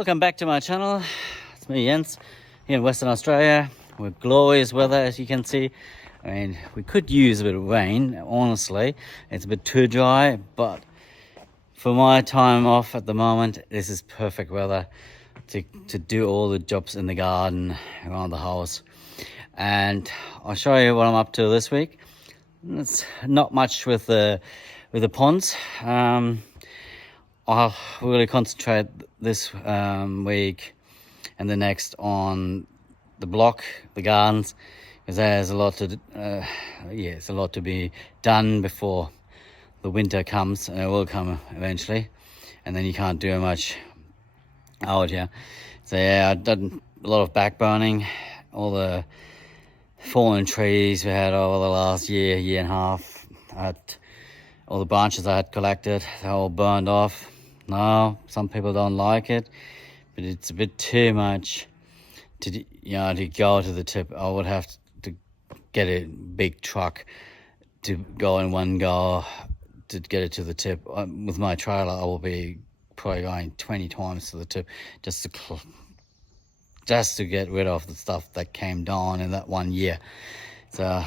Welcome back to my channel. It's me, Jens, here in Western Australia with glorious weather, as you can see. I mean, we could use a bit of rain, honestly. It's a bit too dry, but for my time off at the moment, this is perfect weather to do all the jobs in the garden, around the house. And I'll show you what I'm up to this week. It's not much with the ponds. I'll really concentrate this week and the next on the block, the gardens, because there's a lot to it's a lot to be done before the winter comes, and it will come eventually, and then you can't do much out here. So yeah, I've done a lot of back burning, all the fallen trees we had over the last year and a half. All the branches I had collected, they're all burned off. Now, some people don't like it, but it's a bit too much to go to the tip. I would have to get a big truck to go in one go to get it to the tip. With my trailer, I will be probably going 20 times to the tip just to get rid of the stuff that came down in that 1 year. So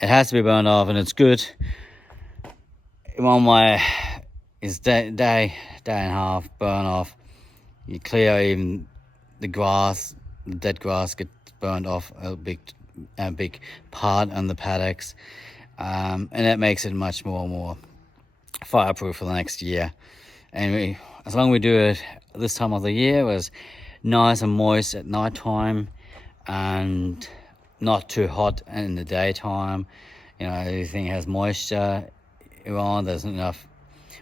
it has to be burned off, and it's good. It's day and a half burn off. You clear even the grass, the dead grass gets burned off a big part on the paddocks, and that makes it much more fireproof for the next year. And as long as we do it this time of the year, it was nice and moist at night time and not too hot in the daytime. Everything has moisture around. There's enough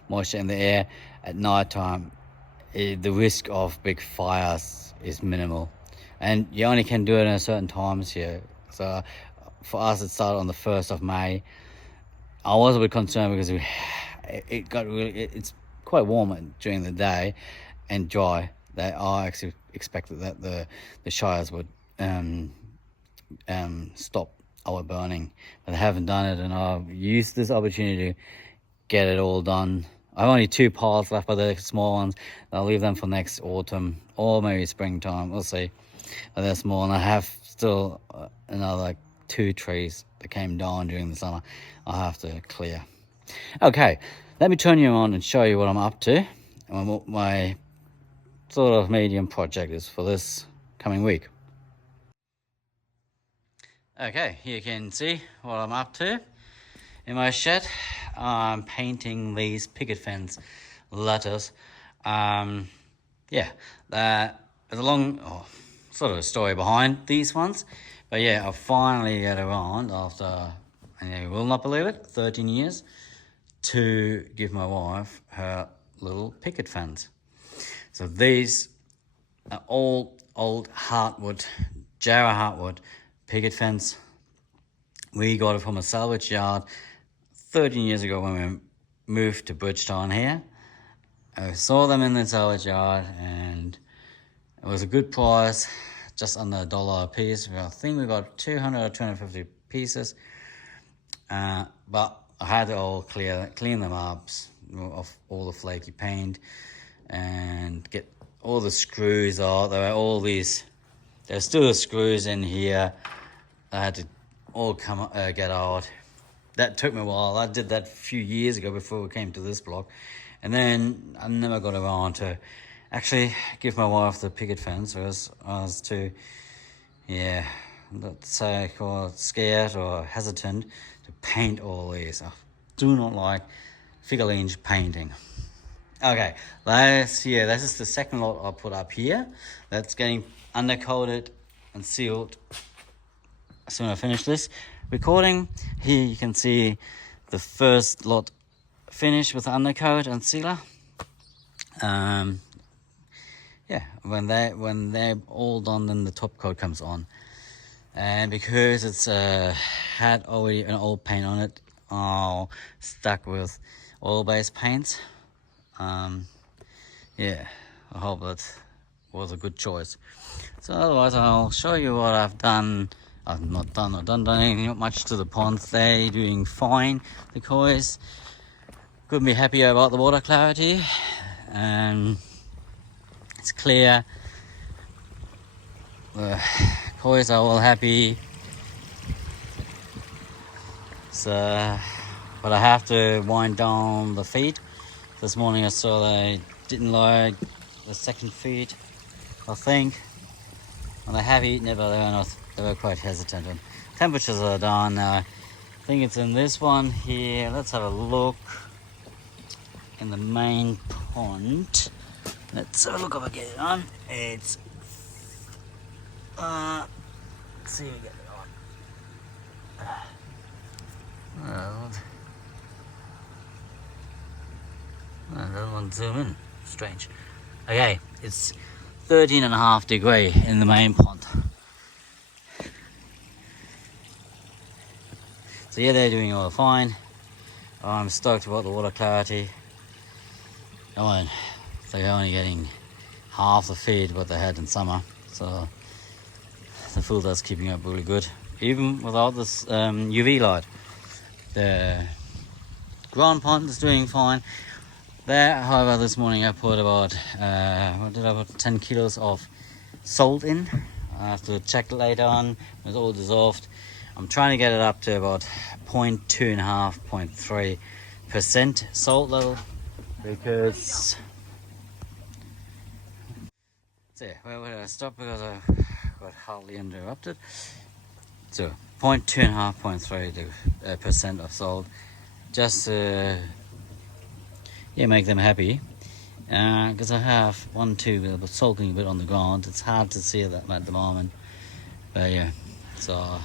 moisture in the air. At night time, the risk of big fires is minimal, and you only can do it in certain times here. So for us, it started on the 1st of May. I was a bit concerned because it's quite warm during the day and dry. That I actually expected that the shires would stop our burning, but they haven't done it, and I've used this opportunity to get it all done. I have only 2 piles left, but they're small ones. I'll leave them for next autumn or maybe springtime. We'll see. But they're small, and I have still another 2 trees that came down during the summer I'll have to clear. Okay, let me turn you on and show you what I'm up to and what my sort of medium project is for this coming week. Okay, you can see what I'm up to. In my shed, I'm painting these picket fence letters. There's a long sort of a story behind these ones. But yeah, I finally get around after, and you will not believe it, 13 years, to give my wife her little picket fence. So these are all old hardwood, Jarrah hardwood picket fence. We got it from a salvage yard 13 years ago when we moved to Bridgetown here. I saw them in the salvage yard, and it was a good price, just under $1 a piece. I think we got 200 or 250 pieces, but I had to all clean them up of all the flaky paint and get all the screws out. There's still screws in here. I had to all get out. That took me a while. I did that a few years ago before we came to this block. And then I never got around to actually give my wife the picket fence. I was too, let's say, scared or hesitant to paint all these. I do not like figure-inch painting. Okay, this is the second lot I put up here. That's getting undercoated and sealed as soon as I finish this recording. Here you can see the first lot finished with the undercoat and sealer. When they're all done, then the top coat comes on. And because it's had already an old paint on it, I'll stuck with oil-based paints. I hope that was a good choice. So otherwise, I'll show you what I've done. I've not done anything much to the ponds. They're doing fine. The koi couldn't be happier about the water clarity, and It's clear. The coys are all happy. So, but I have to wind down the feed. This morning I saw they didn't like the second feed, I think. And they have eaten it, but they were quite hesitant. And temperatures are down now. I think it's in this one here. Let's have a look in the main pond. Let's have a look if I get it on. It's let's see if we get it on. That one zoom in. Strange. Okay, it's 13.5 degrees in the main pond. So yeah, they're doing all fine. I'm stoked about the water clarity. They're only getting half the feed what they had in summer, so the filter's keeping up really good, even without this UV light. The ground pond is doing fine. There, however, this morning I put about 10 kilos of salt in. I have to check later on. It's all dissolved. I'm trying to get it up to about 0.2.5, 0.3% salt level, because where would I stop, because I got hardly interrupted. So 0.2.5, 0.3% of salt, just make them happy. Because I have one tube sulking a bit on the ground. It's hard to see that at the moment, but yeah. So,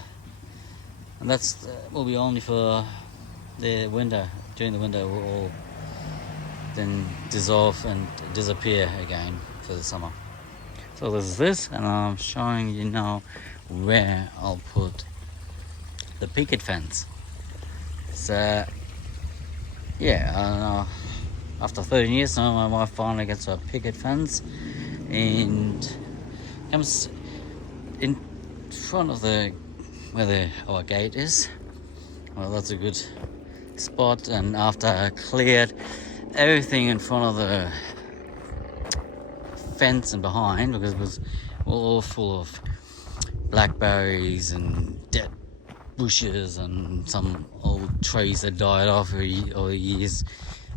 and that's will be only for the winter. During the winter, will all then dissolve and disappear again for the summer. So this is this, and I'm showing you now where I'll put the picket fence. So yeah, I don't know. After 13 years now, my wife finally gets a picket fence and comes in front of where our gate is. Well, that's a good spot, and after I cleared everything in front of the fence and behind, because it was all full of blackberries and dead bushes and some old trees that died off over the years.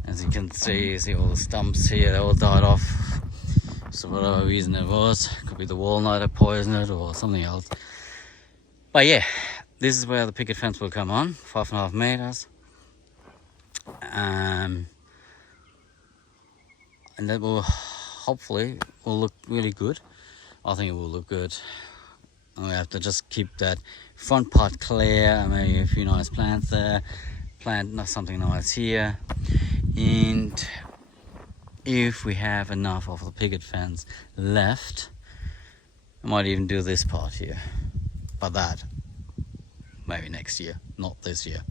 As you can see all the stumps here, they all died off. So whatever reason it was, could be the walnut that poisoned it or something else. But yeah, this is where the picket fence will come on, 5.5 meters. And that will hopefully look really good. I think it will look good. And we have to just keep that front part clear, and maybe a few nice plants there, plant something nice here. And if we have enough of the picket fence left, I might even do this part here, but that maybe next year, not this year.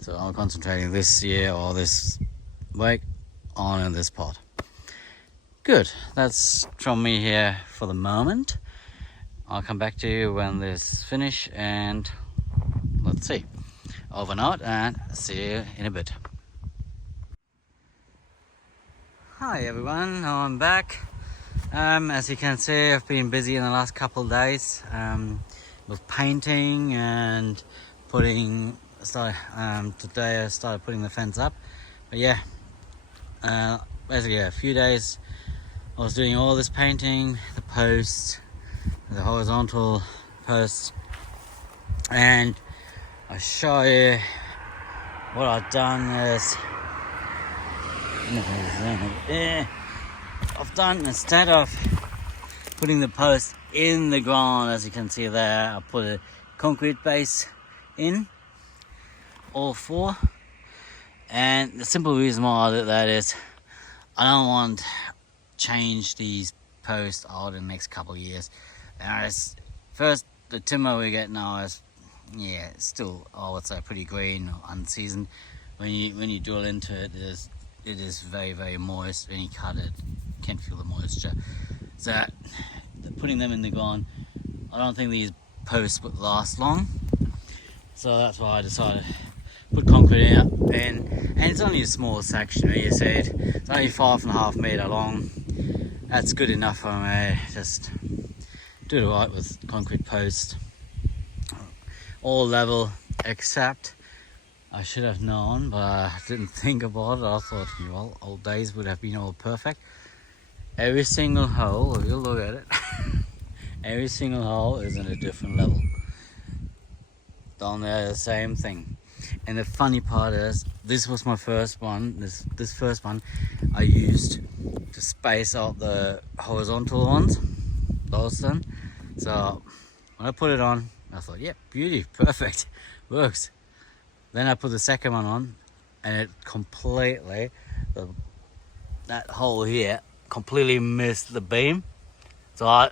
So I'm concentrating this year or this week on in this part. Good, that's from me here for the moment. I'll come back to you when this finish, and let's see. Over and out, and see you in a bit. Hi everyone, I'm back. As you can see, I've been busy in the last couple of days with painting and today I started putting the fence up. But yeah, basically a few days I was doing all this painting, the posts, the horizontal posts, and I'll show you what I've done is instead of putting the post in the ground, as you can see there, I put a concrete base in, all four. And the simple reason why I did that is I don't want to change these posts out in the next couple of years. First, the timber we get now is still, I would say, pretty green or unseasoned. When you drill into it, it is very, very moist. When you cut it, you can feel the moisture. So putting them in the ground, I don't think these posts would last long. So that's why I decided to put concrete in, and it's only a small section. You see it's only 5.5 meter long, that's good enough for me. Just do it right with concrete posts, all level, except I should have known, but I didn't think about it. I thought, well, old days would have been all perfect. Every single hole, if you look at it, every single hole is in a different level. Down there, the same thing. And the funny part is, this was my first one. This first one I used to space out the horizontal ones, those then. So when I put it on, I thought, yeah, beauty, perfect, works. Then I put the second one on, and it completely, that hole here completely missed the beam. So I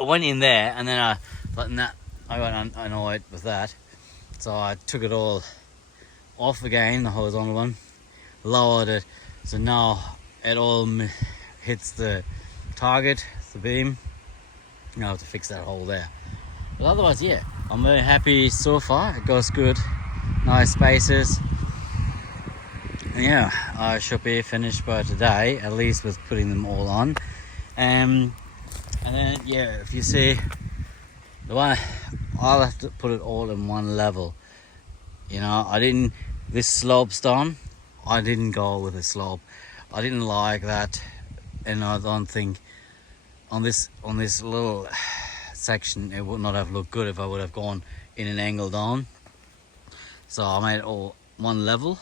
went in there, and then I got annoyed with that. So I took it all off again, the horizontal one, lowered it, so now it all hits the target, the beam. Now I have to fix that hole there. But otherwise, yeah, I'm very happy so far. It goes good, nice spaces. And yeah, I should be finished by today, at least with putting them all on. And then, yeah, if you see, the one, I'll have to put it all in one level. You know, this slope's done, I didn't go with a slope. I didn't like that, and I don't think on this little section it would not have looked good if I would have gone in an angle down. So I made it all one level,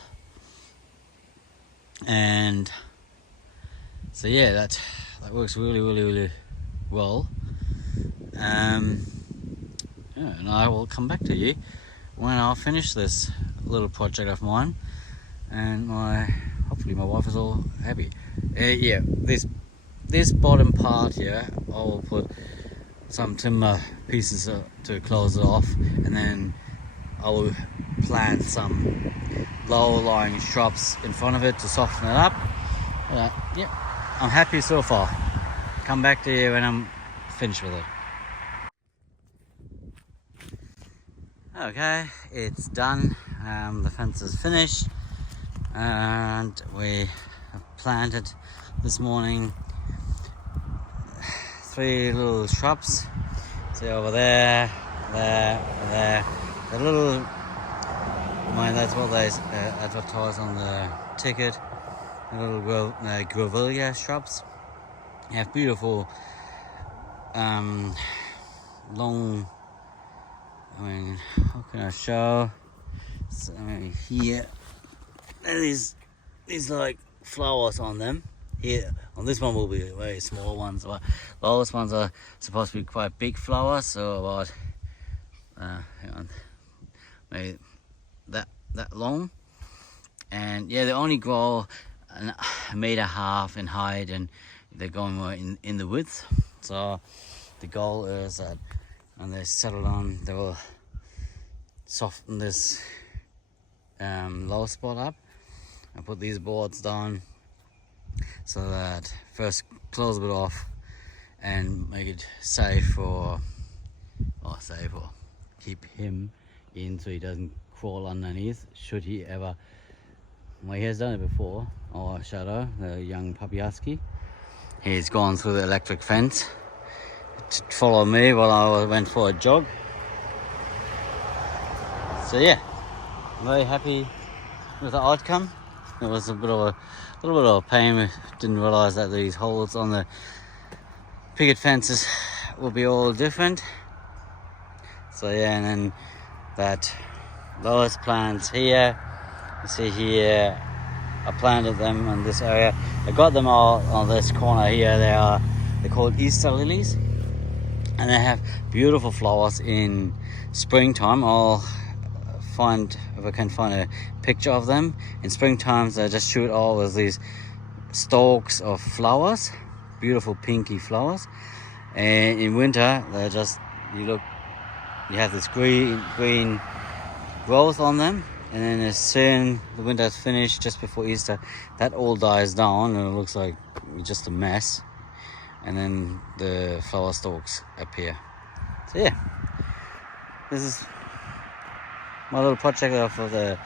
and so yeah, that works really well. Yeah, and I will come back to you when I'll finish this little project of mine, and hopefully my wife is all happy. Yeah, this bottom part here, I will put some timber pieces to close it off, and then I will plant some low-lying shrubs in front of it to soften it up. Yeah, I'm happy so far. Come back to you when I'm finished with it. Okay, it's done. The fence is finished, and we have planted this morning 3 little shrubs. See over there, there. The little, that's what they advertise on the ticket. The little grevillea shrubs. They have beautiful, long. How can I show? So here, these like flowers on them. Here, on this one will be very small ones, but those ones are supposed to be quite big flowers. So about, hang on, maybe that long. And yeah, they only grow a meter half in height, and they're going more in the width. So the goal is that when they settle on, they will soften this low spot up. I put these boards down so that first close it off and make it safe or keep him in so he doesn't crawl underneath should he ever. Well, he has done it before. Our Shadow, the young puppy husky, he's gone through the electric fence to follow me while I went for a jog. So yeah, I'm very happy with the outcome. It was a little bit of a pain. We didn't realise that these holes on the picket fences will be all different. So yeah, and then those plants here, you see here, I planted them in this area. I got them all on this corner here. They're called Easter lilies, and they have beautiful flowers in springtime. I'll find if I can find a picture of them. In springtime they just shoot all with these stalks of flowers, beautiful pinky flowers, and in winter they're just, you have this green growth on them, and then as soon the winter is finished, just before Easter, that all dies down and it looks like just a mess, and then the flower stalks appear. So yeah, this is my little project of the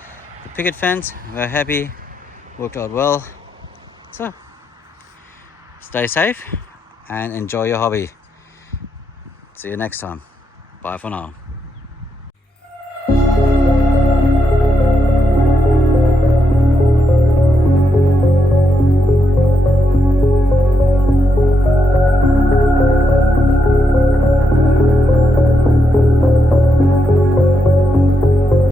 picket fence. Very happy, worked out well. So stay safe, and enjoy your hobby. See you next time. Bye for now.